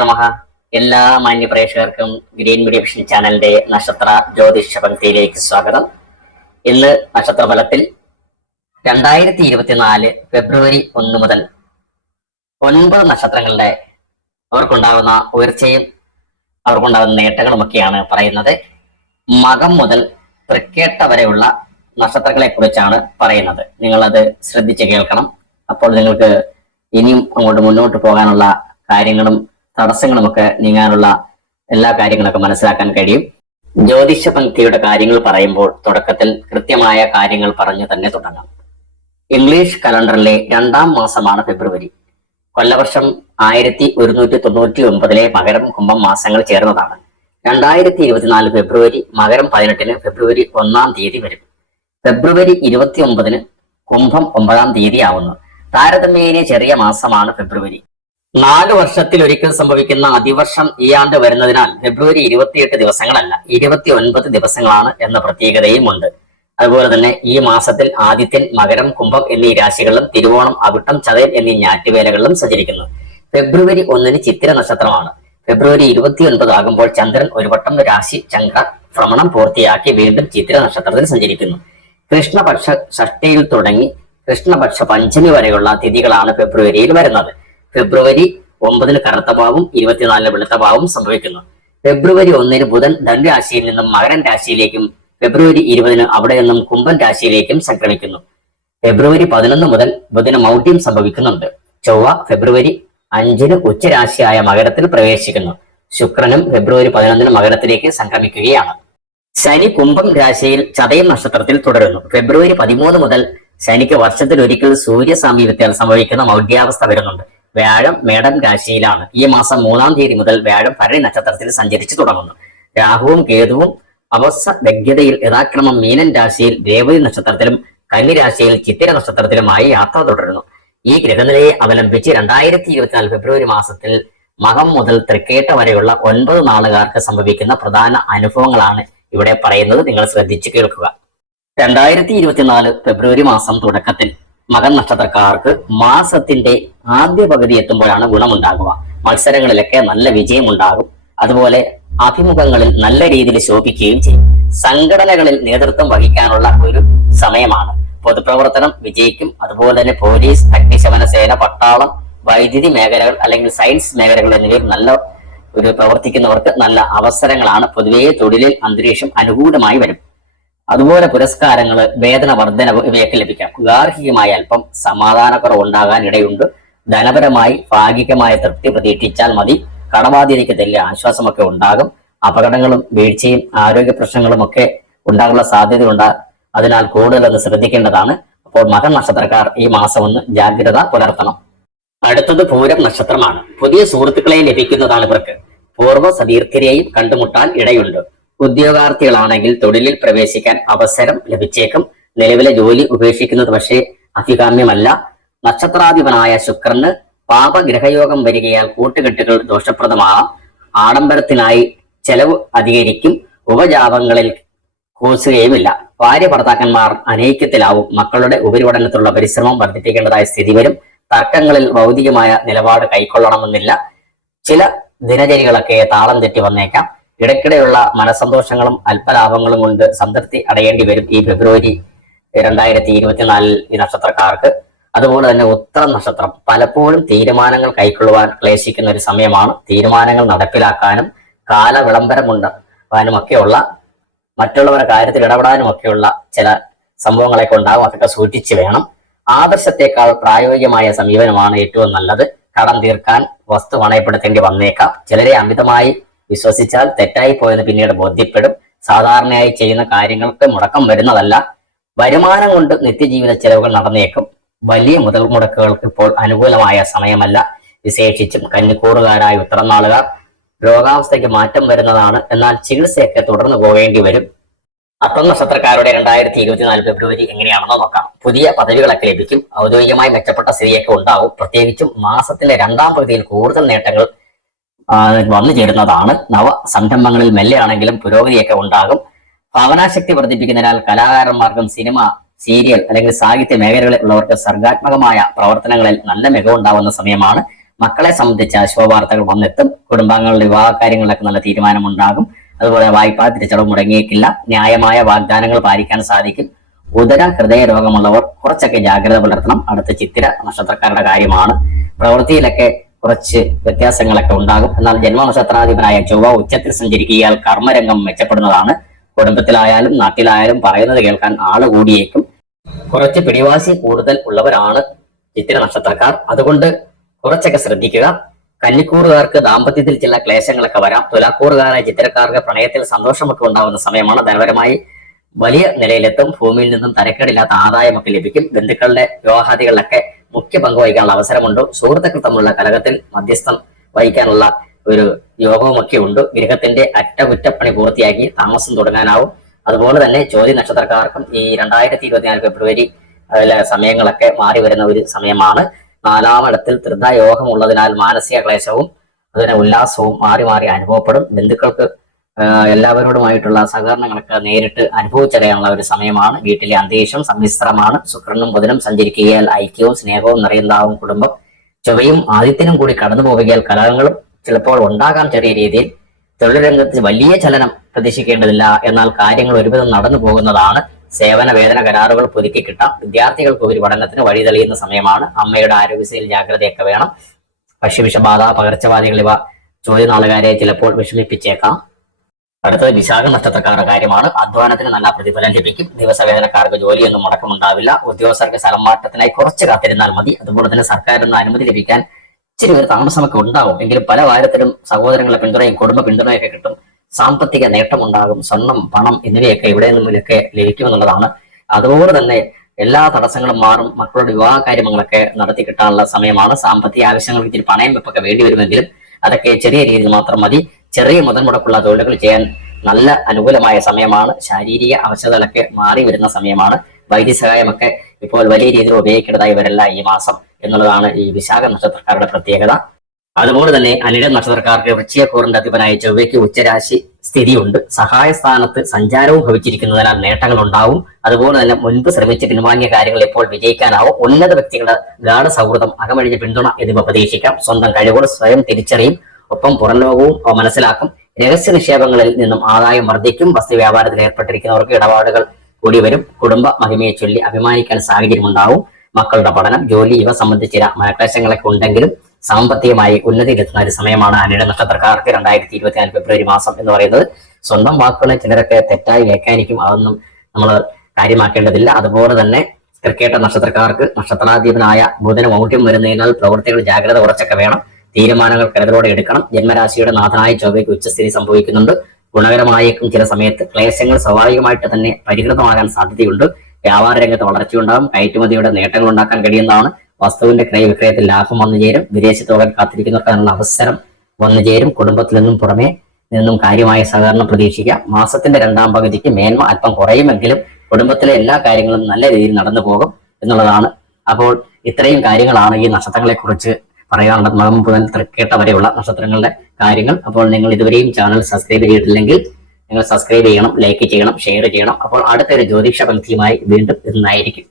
നമഹ എല്ലാ മാന്യ പ്രേക്ഷകർക്കും ഗ്രീൻ മീഡിയ വിഷൻ ചാനലിന്റെ നക്ഷത്ര ജ്യോതിഷ പങ്ക്തിയിലേക്ക് സ്വാഗതം. ഇന്ന് നക്ഷത്ര ഫലത്തിൽ രണ്ടായിരത്തി ഇരുപത്തിനാല് ഫെബ്രുവരി ഒന്ന് മുതൽ ഒൻപത് നക്ഷത്രങ്ങളുടെ അവർക്കുണ്ടാകുന്ന ഉയർച്ചയും അവർക്കുണ്ടാകുന്ന നേട്ടങ്ങളുമൊക്കെയാണ് പറയുന്നത്. മകം മുതൽ തൃക്കേട്ട വരെയുള്ള നക്ഷത്രങ്ങളെ കുറിച്ചാണ് പറയുന്നത്. നിങ്ങളത് ശ്രദ്ധിച്ച് കേൾക്കണം. അപ്പോൾ നിങ്ങൾക്ക് ഇനിയും അങ്ങോട്ട് മുന്നോട്ട് പോകാനുള്ള കാര്യങ്ങളും തടസ്സങ്ങളുമൊക്കെ നീങ്ങാനുള്ള എല്ലാ കാര്യങ്ങളൊക്കെ മനസ്സിലാക്കാൻ കഴിയും. ജ്യോതിഷ പങ്ക്തിയുടെ കാര്യങ്ങൾ പറയുമ്പോൾ തുടക്കത്തിൽ കൃത്യമായ കാര്യങ്ങൾ പറഞ്ഞു തന്നെ തുടങ്ങാം. ഇംഗ്ലീഷ് കലണ്ടറിലെ രണ്ടാം മാസമാണ് ഫെബ്രുവരി. കൊല്ലവർഷം ആയിരത്തി ഒരുന്നൂറ്റി തൊണ്ണൂറ്റി ഒമ്പതിലെ മകരം കുംഭം മാസങ്ങൾ ചേർന്നതാണ്. രണ്ടായിരത്തി ഇരുപത്തിനാല് ഫെബ്രുവരി മകരം പതിനെട്ടിന് ഫെബ്രുവരി ഒന്നാം തീയതി വരും. ഫെബ്രുവരി ഇരുപത്തി ഒമ്പതിന് കുംഭം ഒമ്പതാം തീയതി ആവുന്നു. താരതമ്യേന ചെറിയ മാസമാണ് ഫെബ്രുവരി. നാല് വർഷത്തിൽ ഒരിക്കൽ സംഭവിക്കുന്ന അതിവർഷം ഈ ആണ്ട് വരുന്നതിനാൽ ഫെബ്രുവരി ഇരുപത്തിയെട്ട് ദിവസങ്ങളല്ല ഇരുപത്തി ഒൻപത് ദിവസങ്ങളാണ് എന്ന പ്രത്യേകതയും ഉണ്ട്. അതുപോലെ തന്നെ ഈ മാസത്തിൽ ആദിത്യൻ മകരം കുംഭം എന്നീ രാശികളിലും തിരുവോണം അവിട്ടം ചതയം എന്നീ ഞാറ്റുവേലകളിലും സഞ്ചരിക്കുന്നു. ഫെബ്രുവരി ഒന്നിന് ചിത്തിര നക്ഷത്രമാണ്. ഫെബ്രുവരി ഇരുപത്തിയൊൻപത് ആകുമ്പോൾ ചന്ദ്രൻ ഒരു വട്ടം രാശി ചന്ദ്ര ഭ്രമണം പൂർത്തിയാക്കി വീണ്ടും ചിത്തിര നക്ഷത്രത്തിൽ സഞ്ചരിക്കുന്നു. കൃഷ്ണപക്ഷ ഷഷ്ടിയിൽ തുടങ്ങി കൃഷ്ണപക്ഷ പഞ്ചമി വരെയുള്ള തിഥികളാണ് ഫെബ്രുവരിയിൽ വരുന്നത്. ഫെബ്രുവരി ഒമ്പതിന് കറുത്ത ഭാവം ഇരുപത്തിനാലിന് വെളുത്ത ഭാവം സംഭവിക്കുന്നു. ഫെബ്രുവരി ഒന്നിന് ബുധൻ ധനുരാശിയിൽ നിന്നും മകരൻ രാശിയിലേക്കും ഫെബ്രുവരി ഇരുപതിന് അവിടെ നിന്നും കുംഭൻ രാശിയിലേക്കും സംക്രമിക്കുന്നു. ഫെബ്രുവരി പതിനൊന്ന് മുതൽ ബുധന് മൗഢ്യം സംഭവിക്കുന്നുണ്ട്. ചൊവ്വ ഫെബ്രുവരി അഞ്ചിന് ഉച്ചരാശിയായ മകരത്തിൽ പ്രവേശിക്കുന്നു. ശുക്രനും ഫെബ്രുവരി പതിനൊന്നിന് മകരത്തിലേക്ക് സംക്രമിക്കുകയാണ്. ശനി കുംഭം രാശിയിൽ ചതയം നക്ഷത്രത്തിൽ തുടരുന്നു. ഫെബ്രുവരി പതിമൂന്ന് മുതൽ ശനിക്ക് വർഷത്തിൽ ഒരിക്കൽ സൂര്യ സാമീപ്യത്താൽ സംഭവിക്കുന്ന മൗഢ്യാവസ്ഥ വരുന്നുണ്ട്. വ്യാഴം മേടം രാശിയിലാണ്. ഈ മാസം മൂന്നാം തീയതി മുതൽ വ്യാഴം ഭരണി നക്ഷത്രത്തിൽ സഞ്ചരിച്ചു തുടങ്ങുന്നു. രാഹുവും കേതുവും അവസ്ഥ വ്യഗ്യതയിൽ യഥാക്രമം മീനൻ രാശിയിൽ രേവതി നക്ഷത്രത്തിലും കന്നിരാശിയിൽ ചിത്തിര നക്ഷത്രത്തിലുമായി യാത്ര തുടരുന്നു. ഈ ഗ്രഹനിലയെ അവലംബിച്ച് രണ്ടായിരത്തി ഇരുപത്തിനാല് ഫെബ്രുവരി മാസത്തിൽ മകം മുതൽ തൃക്കേട്ട വരെയുള്ള ഒൻപത് നാളുകാർക്ക് സംഭവിക്കുന്ന പ്രധാന അനുഭവങ്ങളാണ് ഇവിടെ പറയുന്നത്. നിങ്ങൾ ശ്രദ്ധിച്ചു കേൾക്കുക. രണ്ടായിരത്തി ഇരുപത്തിനാല് ഫെബ്രുവരി മാസം തുടക്കത്തിൽ മകൻ നക്ഷത്രക്കാർക്ക് മാസത്തിന്റെ ആദ്യ പകുതി എത്തുമ്പോഴാണ് ഗുണമുണ്ടാകുക. മത്സരങ്ങളിലൊക്കെ നല്ല വിജയമുണ്ടാകും. അതുപോലെ അഭിമുഖങ്ങളിൽ നല്ല രീതിയിൽ ശോഭിക്കുകയും ചെയ്യും. സംഘടനകളിൽ നേതൃത്വം വഹിക്കാനുള്ള ഒരു സമയമാണ്. പൊതുപ്രവർത്തനം വിജയിക്കും. അതുപോലെ തന്നെ പോലീസ് അഗ്നിശമന സേന പട്ടാളം വൈദ്യുതി മേഖലകൾ അല്ലെങ്കിൽ സയൻസ് മേഖലകൾ എന്നിവയിൽ നല്ല ഒരു പ്രവർത്തിക്കുന്നവർക്ക് നല്ല അവസരങ്ങളാണ്. പൊതുവേ തൊഴിലിൽ അന്തരീക്ഷം അനുകൂലമായി വരും. അതുപോലെ പുരസ്കാരങ്ങൾ വേതന വർധനവ് ഇവയൊക്കെ ലഭിക്കാം. ഗാർഹികമായ അല്പം സമാധാനക്കുറവ് ഉണ്ടാകാൻ ഇടയുണ്ട് ധനപരമായി ഭാഗികമായ തൃപ്തി പ്രതീക്ഷിച്ചാൽ മതി. കടബാധ്യതയ്ക്ക് തെല്ലിയ ആശ്വാസമൊക്കെ ഉണ്ടാകും. അപകടങ്ങളും വീഴ്ചയും ആരോഗ്യ പ്രശ്നങ്ങളും ഒക്കെ ഉണ്ടാകാനുള്ള സാധ്യതയുണ്ട്. അതിനാൽ കൂടുതൽ അത് ശ്രദ്ധിക്കേണ്ടതാണ്. അപ്പോൾ മകൻ നക്ഷത്രക്കാർ ഈ മാസം ഒന്ന് ജാഗ്രത പുലർത്തണം. അടുത്തത് പൂരം നക്ഷത്രമാണ്. പുതിയ സുഹൃത്തുക്കളെ ലഭിക്കുന്നതാണ് ഇവർക്ക്. പൂർവ സതീർത്ഥരെയും കണ്ടുമുട്ടാൻ ഇടയുണ്ട്. ഉദ്യോഗാർത്ഥികളാണെങ്കിൽ തൊഴിലിൽ പ്രവേശിക്കാൻ അവസരം ലഭിച്ചേക്കും. നിലവിലെ ജോലി ഉപേക്ഷിക്കുന്നത് പക്ഷേ അഭികാമ്യമല്ല. നക്ഷത്രാധിപനായ ശുക്രന് പാപഗ്രഹയോഗം വരികയാൽ കൂട്ടുകെട്ടുകൾ ദോഷപ്രദമാകാം. ആഡംബരത്തിനായി ചെലവ് അധികരിക്കും. ഉപജാപങ്ങളിൽ കൂസുകയുമില്ല. ഭാര്യ ഭർത്താക്കന്മാർ അനൈക്യത്തിലാവും. മക്കളുടെ ഉപരിപഠനത്തിലുള്ള പരിശ്രമം വർദ്ധിപ്പിക്കേണ്ടതായ സ്ഥിതി വരും. തർക്കങ്ങളിൽ ഭൗതികമായ നിലപാട് കൈക്കൊള്ളണമെന്നില്ല. ചില ദിനചര്യകളൊക്കെ താളം തെറ്റി വന്നേക്കാം. ഇടയ്ക്കിടെയുള്ള മനസന്തോഷങ്ങളും അല്പലാഭങ്ങളും കൊണ്ട് സംതൃപ്തി അടയേണ്ടി വരും ഈ ഫെബ്രുവരി രണ്ടായിരത്തി ഇരുപത്തിനാലിൽ ഈ നക്ഷത്രക്കാർക്ക്. അതുപോലെ തന്നെ ഉത്തരം നക്ഷത്രം. പലപ്പോഴും തീരുമാനങ്ങൾ കൈക്കൊള്ളുവാൻ ക്ലേശിക്കുന്ന ഒരു സമയമാണ്. തീരുമാനങ്ങൾ നടപ്പിലാക്കാനും കാല വിളംബരമുണ്ടാകാനും ഒക്കെയുള്ള മറ്റുള്ളവരുടെ കാര്യത്തിൽ ഇടപെടാനും ഒക്കെയുള്ള ചില സംഭവങ്ങളൊക്കെ ഉണ്ടാകും അതൊക്കെ സൂക്ഷിച്ചു വേണം. ആദർശത്തെക്കാൾ പ്രായോഗികമായ സമീപനമാണ് ഏറ്റവും നല്ലത്. കടം തീർക്കാൻ വസ്തു പണയപ്പെടുത്തേണ്ടി വന്നേക്കാം. ചിലരെ അമിതമായി വിശ്വസിച്ചാൽ തെറ്റായി പോയെന്ന് പിന്നീട് ബോധ്യപ്പെടും. സാധാരണയായി ചെയ്യുന്ന കാര്യങ്ങൾക്ക് മുടക്കം വരുന്നതല്ല. വരുമാനം കൊണ്ട് നിത്യജീവിത ചെലവുകൾ നടന്നേക്കും. വലിയ മുതൽ മുടക്കുകൾക്ക് ഇപ്പോൾ അനുകൂലമായ സമയമല്ല. വിശേഷിച്ചും കന്നിക്കൂറുകാരായ ഉത്തരനാളുകാർ രോഗാവസ്ഥയ്ക്ക് മാറ്റം വരുന്നതാണ്. എന്നാൽ ചികിത്സയൊക്കെ തുടർന്നു പോകേണ്ടി വരും. അത്തം നക്ഷത്രക്കാരുടെ രണ്ടായിരത്തി ഇരുപത്തിനാല് ഫെബ്രുവരി എങ്ങനെയാണെന്ന് നോക്കാം. പുതിയ പദവികളൊക്കെ ലഭിക്കും. ഔദ്യോഗികമായി മെച്ചപ്പെട്ട സ്ഥിതിയൊക്കെ ഉണ്ടാവും. പ്രത്യേകിച്ചും മാസത്തിലെ രണ്ടാം പകുതിയിൽ കൂടുതൽ നേട്ടങ്ങൾ വന്നു ചേരുന്നതാണ്. നവ സംരംഭങ്ങളിൽ മെല്ലെയാണെങ്കിലും പുരോഗതിയൊക്കെ ഉണ്ടാകും. ഭാവനാശക്തി വർദ്ധിപ്പിക്കുന്നതിനാൽ കലാകാരന്മാർക്കും സിനിമ സീരിയൽ അല്ലെങ്കിൽ സാഹിത്യ മേഖലകളിൽ ഉള്ളവർക്ക് സർഗാത്മകമായ പ്രവർത്തനങ്ങളിൽ നല്ല മികവുണ്ടാവുന്ന സമയമാണ്. മക്കളെ സംബന്ധിച്ച ശുഭവാർത്തകൾ വന്നെത്തും. കുടുംബാംഗങ്ങളുടെ വിവാഹ കാര്യങ്ങളിലൊക്കെ നല്ല തീരുമാനമുണ്ടാകും. അതുപോലെ വായ്പാ തിരിച്ചടവ് മുടങ്ങിയേക്കില്ല. ന്യായമായ വാഗ്ദാനങ്ങൾ പാലിക്കാൻ സാധിക്കും. ഉദര ഹൃദയ രോഗമുള്ളവർ കുറച്ചൊക്കെ ജാഗ്രത പുലർത്തണം. അടുത്ത ചിത്തിര നക്ഷത്രക്കാരുടെ കാര്യമാണ്. പ്രവൃത്തിയിലൊക്കെ കുറച്ച് വ്യത്യാസങ്ങളൊക്കെ ഉണ്ടാകും. എന്നാൽ ജന്മനക്ഷത്രാധിപനായ ചൊവ്വ ഉച്ചത്തിൽ സഞ്ചരിക്കുകയാൽ കർമ്മരംഗം മെച്ചപ്പെടുന്നതാണ്. കുടുംബത്തിലായാലും നാട്ടിലായാലും പറയുന്നത് കേൾക്കാൻ ആൾ കൂടിയേക്കും കുറച്ച് പിടിവാശി കൂടുതൽ ഉള്ളവരാണ് ചിത്തിര നക്ഷത്രക്കാർ. അതുകൊണ്ട് കുറച്ചൊക്കെ ശ്രദ്ധിക്കുക. കന്നിക്കൂറുകാർക്ക് ദാമ്പത്യത്തിൽ ചില ക്ലേശങ്ങളൊക്കെ വരാം. തുലാക്കൂറുകാരായ ചിത്രക്കാർക്ക് പ്രണയത്തിൽ സന്തോഷമൊക്കെ ഉണ്ടാകുന്ന സമയമാണ് ധനപരമായി വലിയ നിലയിലെത്തും. ഭൂമിയിൽ നിന്നും തരക്കേടില്ലാത്ത ആദായമൊക്കെ ലഭിക്കും. ബന്ധുക്കളുടെ വിവാഹാദികളിലൊക്കെ മുഖ്യ പങ്ക് വഹിക്കാനുള്ള അവസരമുണ്ട്. സുഹൃത്തുക്കൾ തമ്മിലുള്ള കലകത്തിൽ മധ്യസ്ഥം വഹിക്കാനുള്ള ഒരു യോഗവുമൊക്കെ ഉണ്ട്. ഗൃഹത്തിന്റെ അറ്റകുറ്റപ്പണി പൂർത്തിയാക്കി താമസം തുടങ്ങാനാവും. അതുപോലെ തന്നെ ചോദ്യ നക്ഷത്രക്കാർക്കും ഈ രണ്ടായിരത്തി ഇരുപത്തിനാല് ഫെബ്രുവരി സമയങ്ങളൊക്കെ മാറി വരുന്ന ഒരു സമയമാണ്. നാലാമിടത്തിൽ ത്രിതായോഗം ഉള്ളതിനാൽ മാനസിക ക്ലേശവും അതുപോലെ ഉല്ലാസവും മാറി മാറി അനുഭവപ്പെടും. ബന്ധുക്കൾക്ക് എല്ലാവരോടുമായിട്ടുള്ള സഹകരണങ്ങളൊക്കെ നേരിട്ട് അനുഭവിച്ചറിയാനുള്ള ഒരു സമയമാണ്. വീട്ടിലെ അന്തരീക്ഷം സമ്മിശ്രമാണ്. ശുക്രനും ബുധനും സഞ്ചരിക്കുകയാൽ ഐക്യവും സ്നേഹവും നിറയുന്നതാവും കുടുംബം. ചൊവ്വയും ആദിത്യനും കൂടി കടന്നു പോവുകയാൽ കലഹങ്ങളും ചിലപ്പോൾ ഉണ്ടാകാം ചെറിയ രീതിയിൽ. തൊഴിൽ വലിയ ചലനം പ്രതീക്ഷിക്കേണ്ടതില്ല. എന്നാൽ കാര്യങ്ങൾ ഒരുവിധം നടന്നു പോകുന്നതാണ്. സേവന വേതന കരാറുകൾ പുതുക്കി കിട്ടാം. വിദ്യാർത്ഥികൾക്ക് ഒരു പഠനത്തിന് വഴി തെളിയുന്ന സമയമാണ്. അമ്മയുടെ ആരോഗ്യസ്ഥയിൽ ജാഗ്രതയൊക്കെ വേണം. പക്ഷി വിഷബാധ പകർച്ചവാദികൾ ഇവ ചോദ്യനാളുകാരെ ചിലപ്പോൾ വിഷമിപ്പിച്ചേക്കാം. അടുത്തത് വിശാഖ നക്ഷത്രക്കാരുടെ കാര്യമാണ്. അധ്വാനത്തിന് നല്ല പ്രതിഫലം ലഭിക്കും. ദിവസവേതനക്കാർക്ക് ജോലിയൊന്നും മുടക്കമുണ്ടാവില്ല. ഉദ്യോഗസ്ഥർക്ക് സ്ഥലം മാറ്റത്തിനായി കുറച്ച് കാത്തിരുന്നാൽ മതി. അതുപോലെ തന്നെ സർക്കാരിൽ നിന്ന് അനുമതി ലഭിക്കാൻ ഇച്ചിരി ഒരു താമസമൊക്കെ ഉണ്ടാവും. എങ്കിലും പല കാര്യത്തിലും സഹോദരങ്ങളെ പിന്തുണയും കുടുംബ പിന്തുണയൊക്കെ കിട്ടും. സാമ്പത്തിക നേട്ടമുണ്ടാകും സ്വർണം പണം എന്നിവയൊക്കെ ഇവിടെ നിന്നുമൊക്കെ ലഭിക്കുമെന്നുള്ളതാണ് അതുപോലെ തന്നെ എല്ലാ തടസ്സങ്ങളും മാറും. മക്കളുടെ വിവാഹ കാര്യങ്ങളൊക്കെ നടത്തി കിട്ടാനുള്ള സമയമാണ്. സാമ്പത്തിക ആവശ്യങ്ങൾക്ക് ഇത്തിരി പണയം വെപ്പൊക്കെ വേണ്ടി വരുമെങ്കിലും അതൊക്കെ ചെറിയ രീതിയിൽ മാത്രം മതി. ചെറിയ മുതൽ മുടക്കുള്ള തൊഴിലുകൾ ചെയ്യാൻ നല്ല അനുകൂലമായ സമയമാണ്. ശാരീരിക അവശതകളൊക്കെ മാറി വരുന്ന സമയമാണ്. വൈദ്യസഹായമൊക്കെ ഇപ്പോൾ വലിയ രീതിയിൽ ഉപയോഗിക്കേണ്ടതായി വരില്ല ഈ മാസം എന്നുള്ളതാണ് ഈ വിശാഖ നക്ഷത്രക്കാരുടെ പ്രത്യേകത. അതുപോലെ തന്നെ അനിഴ നക്ഷത്രക്കാർക്ക് വൃശ്ചികക്കൂറിന്റെ അധിപനായ ചൊവ്വയ്ക്ക് ഉച്ചരാശി സ്ഥിതിയുണ്ട്. സഹായ സ്ഥാനത്ത് സഞ്ചാരവും ഭവിച്ചിരിക്കുന്നതിനാൽ നേട്ടങ്ങൾ ഉണ്ടാവും. അതുപോലെ തന്നെ മുൻപ് ശ്രമിച്ച് പിൻവാങ്ങിയ കാര്യങ്ങൾ ഇപ്പോൾ വിജയിക്കാനാവും. ഉന്നത വ്യക്തികളുടെ ഗാഠ സൗഹൃദം അകമഴിഞ്ഞ പിന്തുണ എന്നിവ പ്രതീക്ഷിക്കാം. സ്വന്തം കഴിവുകൾ സ്വയം തിരിച്ചറിയും. ഒപ്പം പുറം ലോകവും മനസ്സിലാക്കും. രഹസ്യ നിക്ഷേപങ്ങളിൽ നിന്നും ആദായം വർദ്ധിക്കും. വസ്തു വ്യാപാരത്തിൽ ഏർപ്പെട്ടിരിക്കുന്നവർക്ക് ഇടപാടുകൾ കൂടി വരും. കുടുംബ മഹിമയെ ചൊല്ലി അഭിമാനിക്കാൻ സാഹചര്യം സാഹചര്യമുണ്ടാവും. മക്കളുടെ പഠനം ജോലി ഇവ സംബന്ധിച്ച ചില മനക്ലേശങ്ങളൊക്കെ ഉണ്ടെങ്കിലും സാമ്പത്തികമായി ഉന്നതിയിലെത്തുന്ന ഒരു സമയമാണ് അനിയുടെ നക്ഷത്രക്കാർക്ക് രണ്ടായിരത്തി ഇരുപത്തിനാല് ഫെബ്രുവരി മാസം എന്ന് പറയുന്നത്. സ്വന്തം വാക്കുകളെ ചിലരൊക്കെ തെറ്റായി വ്യാഖ്യാനിക്കും. അതൊന്നും നമ്മൾ കാര്യമാക്കേണ്ടതില്ല. അതുപോലെ തന്നെ ക്രിക്കറ്റ് നക്ഷത്രക്കാർക്ക് നക്ഷത്രാധിപനായ ബുധന മൗഢ്യം വരുന്നതിനാൽ പ്രവൃത്തികൾ ജാഗ്രത കുറച്ചൊക്കെ വേണം. തീരുമാനങ്ങൾ കരുതലോടെ എടുക്കണം. ജന്മരാശിയുടെ നാഥനായ ചൊവ്വയ്ക്ക് ഉച്ചസ്ഥിതി സംഭവിക്കുന്നുണ്ട്. ഗുണകരമായേക്കും ചില സമയത്ത് ക്ലേശങ്ങൾ സ്വാഭാവികമായിട്ട് തന്നെ പരിഹൃതമാകാൻ സാധ്യതയുണ്ട്. വ്യാപാര രംഗത്ത് വളർച്ചയുണ്ടാകും. കയറ്റുമതിയുടെ നേട്ടങ്ങൾ ഉണ്ടാക്കാൻ കഴിയുന്നതാണ്. വസ്തുവിന്റെ ക്രയവിക്രയത്തിൽ ലാഭം വന്നു ചേരും. വിദേശത്ത് പോകാൻ കാത്തിരിക്കുന്നവർക്കാനുള്ള അവസരം വന്നു ചേരും. കുടുംബത്തിൽ നിന്നും പുറമെ നിന്നും കാര്യമായ സഹകരണം പ്രതീക്ഷിക്കാം. മാസത്തിന്റെ രണ്ടാം പകുതിക്ക് മേന്മ അല്പം കുറയുമെങ്കിലും കുടുംബത്തിലെ എല്ലാ കാര്യങ്ങളും നല്ല രീതിയിൽ നടന്നു പോകും എന്നുള്ളതാണ്. അപ്പോൾ ഇത്രയും കാര്യങ്ങളാണ് ഈ നക്ഷത്രങ്ങളെ പറയാനുള്ളത് മകം മുതൽ തൃക്കേട്ട വരെയുള്ള നക്ഷത്രങ്ങളുടെ കാര്യങ്ങൾ. അപ്പോൾ നിങ്ങൾ ഇതുവരെയും ചാനൽ സബ്സ്ക്രൈബ് ചെയ്തിട്ടില്ലെങ്കിൽ നിങ്ങൾ സബ്സ്ക്രൈബ് ചെയ്യണം ലൈക്ക് ചെയ്യണം ഷെയർ ചെയ്യണം. അപ്പോൾ അടുത്തൊരു ജ്യോതിഷ പങ്ക്തിയുമായി വീണ്ടും ഇന്നായിരിക്കും